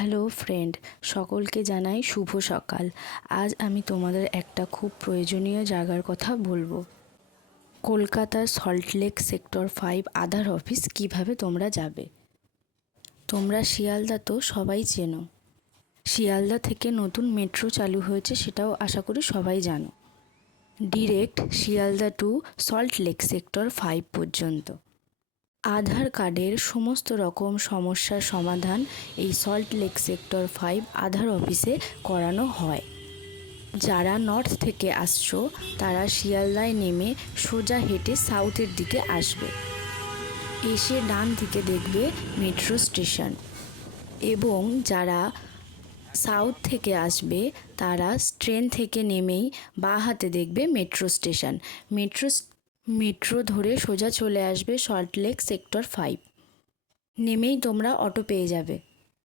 Hello friend, সকলকে জানাই শুভ সকাল। আজ আমি তোমাদের একটা খুব প্রয়োজনীয় জায়গার কথা বলবো। কলকাতার সল্টলেক সেক্টর 5 আধার অফিস কিভাবে তোমরা যাবে। তোমরা শিয়ালদা তো সবাই চেনো। শিয়ালদা থেকে নতুন মেট্রো চালু হয়েছে, সেটাও আশা করি সবাই জানো। Direct Sealdah to Salt Lake sector 5 পর্যন্ত আধার কার্ডের সমস্ত রকম সমস্যার সমাধান এই সল্টলেক সেক্টর 5 আধার অফিসে করানো হয়। যারা নর্থ থেকে আসছো তারা শিয়ালদায় নেমে সোজা হেঁটে সাউথের দিকে আসবে। এসে ডান দিকে দেখবে মেট্রো স্টেশন, এবং যারা সাউথ থেকে আসবে তারা ট্রেন থেকে নেমেই বাঁ হাতে দেখবে মেট্রো স্টেশন। মেট্রো ধরে সোজা চলে আসবে সল্টলেক সেক্টর 5। নেমেই তোমরা অটো পেয়ে যাবে।